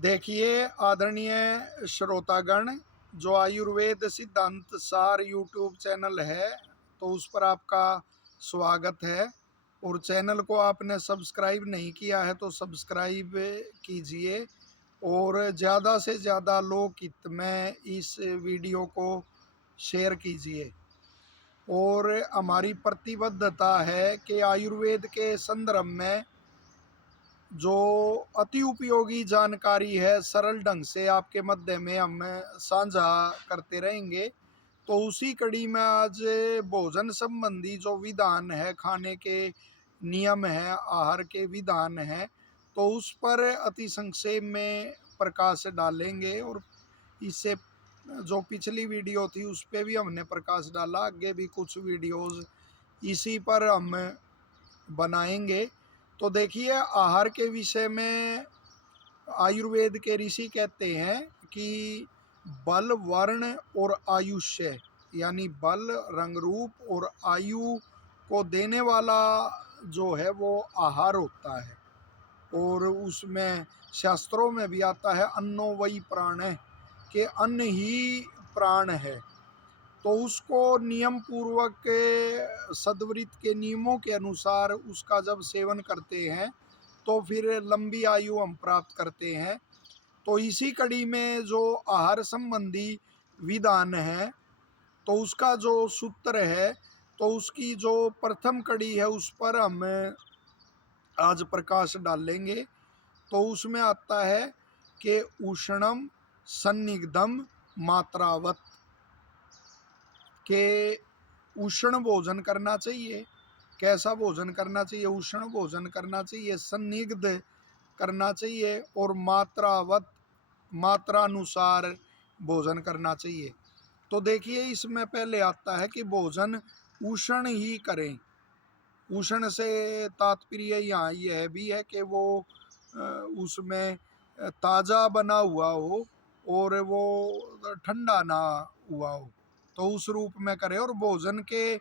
देखिए आदरणीय श्रोतागण, जो आयुर्वेद सिद्धांत सार यूट्यूब चैनल है तो उस पर आपका स्वागत है। और चैनल को आपने सब्सक्राइब नहीं किया है तो सब्सक्राइब कीजिए और ज़्यादा से ज़्यादा लोक हित में इस वीडियो को शेयर कीजिए। और हमारी प्रतिबद्धता है कि आयुर्वेद के संदर्भ में जो अति उपयोगी जानकारी है सरल ढंग से आपके मध्य में हम साझा करते रहेंगे। तो उसी कड़ी में आज भोजन संबंधी जो विधान है, खाने के नियम है, आहार के विधान है, तो उस पर अति संक्षेप में प्रकाश डालेंगे। और इससे जो पिछली वीडियो थी उस पर भी हमने प्रकाश डाला, आगे भी कुछ वीडियोस इसी पर हम बनाएंगे। तो देखिए आहार के विषय में आयुर्वेद के ऋषि कहते हैं कि बल, वर्ण और आयुष्य, यानी बल, रंग रूप और आयु को देने वाला जो है वो आहार होता है। और उसमें शास्त्रों में भी आता है अन्नो वही प्राण है, कि अन्न ही प्राण है। तो उसको नियम पूर्वक सद्वृत के नियमों के अनुसार उसका जब सेवन करते हैं तो फिर लंबी आयु हम प्राप्त करते हैं। तो इसी कड़ी में जो आहार संबंधी विधान है तो उसका जो सूत्र है, तो उसकी जो प्रथम कड़ी है उस पर हम आज प्रकाश डालेंगे। तो उसमें आता है कि उष्णम सन्निग्धम मात्रावत, के उष्ण भोजन करना चाहिए। कैसा भोजन करना चाहिए? उष्ण भोजन करना चाहिए, सन्निग्ध करना चाहिए और मात्रावत, मात्रानुसार भोजन करना चाहिए। तो देखिए इसमें पहले आता है कि भोजन उष्ण ही करें। उष्ण से तात्पर्य यहाँ यह भी है कि वो उसमें ताज़ा बना हुआ हो और वो ठंडा ना हुआ हो, तो उस रूप में करें। और भोजन के,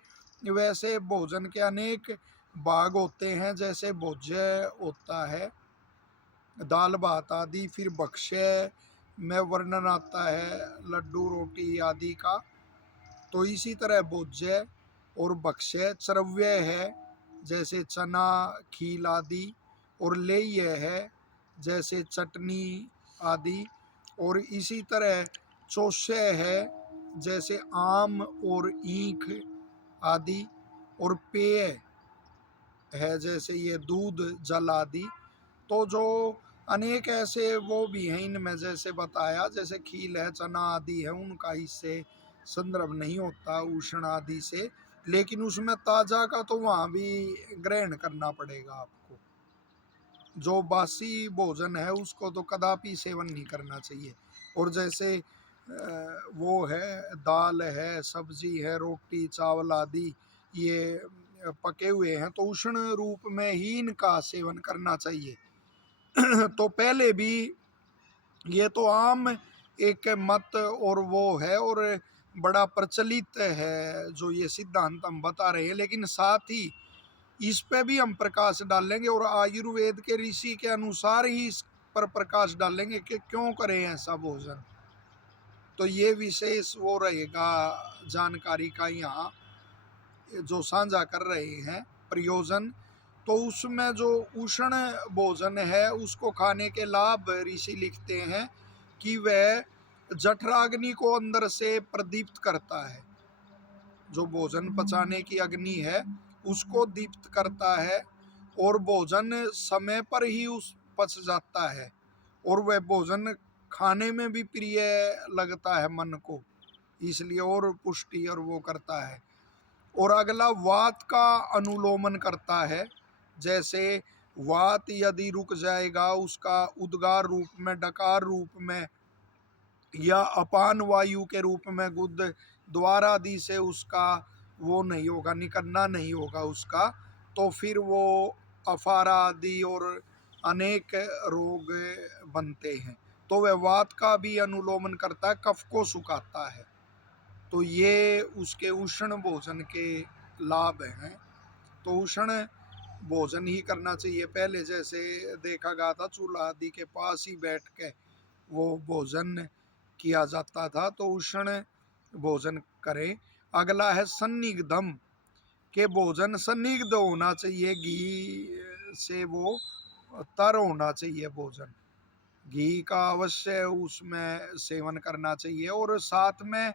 वैसे भोजन के अनेक भाग होते हैं, जैसे भोज्य होता है, दाल भात आदि, फिर भक्ष्य में वर्णन आता है लड्डू रोटी आदि का। तो इसी तरह भोज्य और भक्ष्य, चरव्य है जैसे चना खील आदि, और लेह्य है जैसे चटनी आदि, और इसी तरह चोष्य है जैसे आम और ईख आदि, और पेय है जैसे ये दूध जल आदि। तो जो अनेक ऐसे वो भी हैं इनमें, जैसे बताया, जैसे खील है, चना आदि है, उनका इससे संदर्भ नहीं होता उष्ण आदि से, लेकिन उसमें ताज़ा का तो वहाँ भी ग्रहण करना पड़ेगा आपको। जो बासी भोजन है उसको तो कदापि सेवन नहीं करना चाहिए। और जैसे वो है, दाल है, सब्जी है, रोटी चावल आदि, ये पके हुए हैं तो उष्ण रूप में ही इनका सेवन करना चाहिए। तो पहले भी ये तो आम एक मत और वो है, और बड़ा प्रचलित है जो ये सिद्धांत हम बता रहे हैं, लेकिन साथ ही इस पे भी हम प्रकाश डालेंगे और आयुर्वेद के ऋषि के अनुसार ही इस पर प्रकाश डालेंगे कि क्यों करें ऐसा भोजन। तो ये विशेष वो रहेगा जानकारी का यहाँ जो साझा कर रहे हैं प्रयोजन। तो उसमें जो उष्ण भोजन है उसको खाने के लाभ ऋषि लिखते हैं कि वह जठराग्नि को अंदर से प्रदीप्त करता है। जो भोजन पचाने की अग्नि है उसको दीप्त करता है, और भोजन समय पर ही उस पच जाता है, और वह भोजन खाने में भी प्रिय लगता है मन को, इसलिए और पुष्टि और वो करता है। और अगला वात का अनुलोमन करता है। जैसे वात यदि रुक जाएगा, उसका उद्गार रूप में, डकार रूप में, या अपान वायु के रूप में गुद द्वार आदि से उसका वो नहीं होगा, निकलना नहीं होगा उसका, तो फिर वो अफारा आदि और अनेक रोग बनते हैं। तो वह वात का भी अनुलोमन करता है, कफ को सुखाता है। तो ये उसके उष्ण भोजन के लाभ हैं। तो उष्ण भोजन ही करना चाहिए। पहले जैसे देखा गया था चूल्हा आदि के पास ही बैठ के वो भोजन किया जाता था, तो उष्ण भोजन करें। अगला है सन्निग्धम, के भोजन सन्निग्ध होना चाहिए, घी से वो तर होना चाहिए भोजन, घी का अवश्य उसमें सेवन करना चाहिए। और साथ में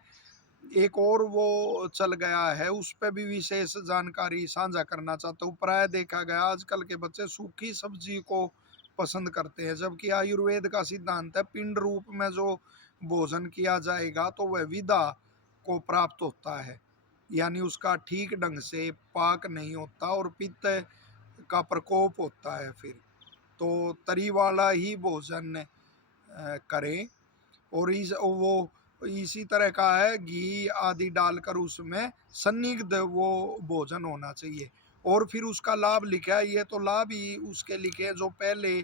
एक और वो चल गया है, उस पर भी विशेष जानकारी साझा करना चाहता हूँ। प्राय देखा गया आजकल के बच्चे सूखी सब्जी को पसंद करते हैं, जबकि आयुर्वेद का सिद्धांत है पिंड रूप में जो भोजन किया जाएगा तो वह विदा को प्राप्त होता है, यानी उसका ठीक ढंग से पाक नहीं होता और पित्त का प्रकोप होता है। फिर तो तरी वाला ही भोजन करें। और इस वो इसी तरह का है, घी आदि डालकर उसमें सन्निग्ध वो भोजन होना चाहिए। और फिर उसका लाभ लिखा है, ये तो लाभ ही उसके लिखे जो पहले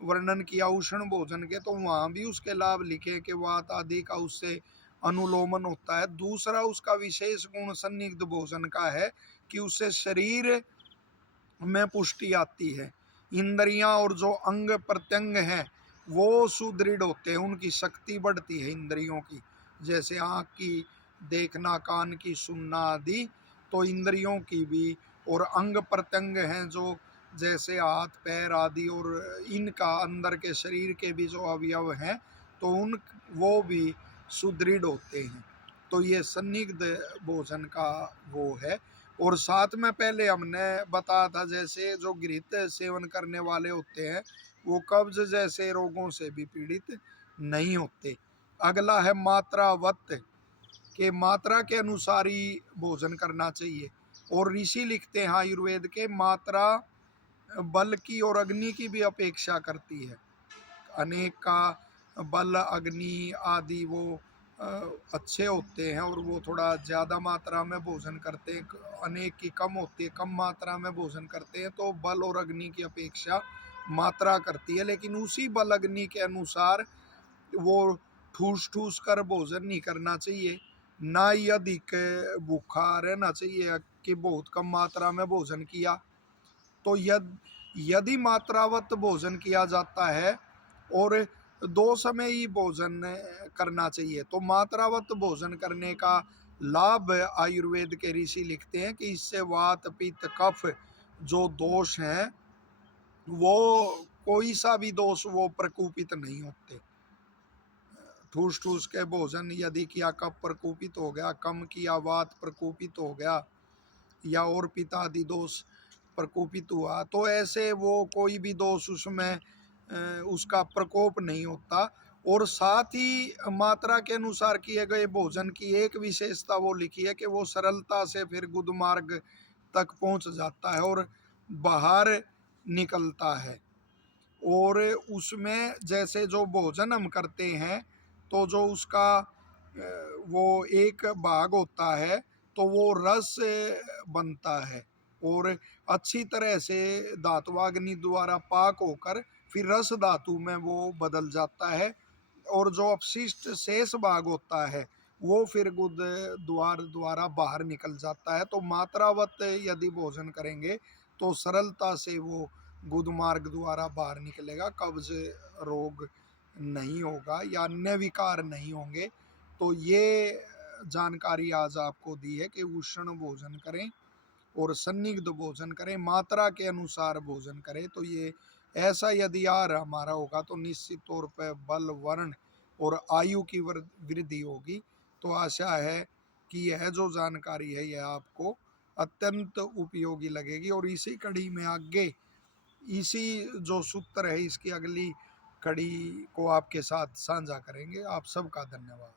वर्णन किया उष्ण भोजन के, तो वहाँ भी उसके लाभ लिखे कि वात आदि का उससे अनुलोमन होता है। दूसरा उसका विशेष गुण सन्निग्ध भोजन का है कि उससे शरीर में पुष्टि आती है, इंद्रियां और जो अंग प्रत्यंग हैं वो सुदृढ़ होते हैं, उनकी शक्ति बढ़ती है इंद्रियों की, जैसे आँख की देखना, कान की सुनना आदि, तो इंद्रियों की भी। और अंग प्रत्यंग हैं जो जैसे हाथ पैर आदि, और इनका अंदर के शरीर के भी जो अवयव हैं तो उन वो भी सुदृढ़ होते हैं। तो ये सन्निग्ध भोजन का वो है। और साथ में पहले हमने बताया था जैसे जो घृत सेवन करने वाले होते हैं वो कब्ज जैसे रोगों से भी पीड़ित नहीं होते। अगला है मात्रावत, के मात्रा के अनुसार ही भोजन करना चाहिए। और ऋषि लिखते हैं आयुर्वेद के, मात्रा बल की और अग्नि की भी अपेक्षा करती है। अनेक का बल अग्नि आदि वो अच्छे होते हैं और वो थोड़ा ज़्यादा मात्रा में भोजन करते हैं, अनेक की कम होती है, कम मात्रा में भोजन करते हैं, तो बल और अग्नि की अपेक्षा मात्रा करती है। लेकिन उसी बल अग्नि के अनुसार वो ठूस ठूस कर भोजन नहीं करना चाहिए, ना ही अधिक भूखा रहना चाहिए कि बहुत कम मात्रा में भोजन किया। तो यदि मात्रावत भोजन किया जाता है और दो समय ही भोजन करना चाहिए, तो मात्रावत भोजन करने का लाभ आयुर्वेद के ऋषि लिखते हैं कि इससे वात पित्त कफ जो दोष हैं वो कोई सा भी दोष वो प्रकोपित नहीं होते। ठूस ठूस के भोजन यदि किया, कफ प्रकोपित हो गया, कम किया वात प्रकोपित हो गया, या और पित्त आदि दोष प्रकोपित हुआ, तो ऐसे वो कोई भी दोष उसमें उसका प्रकोप नहीं होता। और साथ ही मात्रा के अनुसार किए गए भोजन की एक विशेषता वो लिखी है कि वो सरलता से फिर गुदमार्ग तक पहुंच जाता है और बाहर निकलता है। और उसमें जैसे जो भोजन हम करते हैं तो जो उसका वो एक भाग होता है तो वो रस बनता है और अच्छी तरह से धातुवाग्नि द्वारा पाक होकर फिर रस धातु में वो बदल जाता है। और जो अपशिष्ट शेष भाग होता है वो फिर गुद द्वार द्वारा बाहर निकल जाता है। तो मात्रावत यदि भोजन करेंगे तो सरलता से वो गुद मार्ग द्वारा बाहर निकलेगा, कब्ज रोग नहीं होगा या अन्य विकार नहीं होंगे। तो ये जानकारी आज आपको दी है कि उष्ण भोजन करें और सन्निग्ध भोजन करें, मात्रा के अनुसार भोजन करें। तो ये ऐसा यदि आहार हमारा होगा तो निश्चित तौर पर बल वर्ण और आयु की वृद्धि होगी। तो आशा है कि यह जो जानकारी है यह आपको अत्यंत उपयोगी लगेगी। और इसी कड़ी में आगे इसी जो सूत्र है इसकी अगली कड़ी को आपके साथ साझा करेंगे। आप सबका धन्यवाद।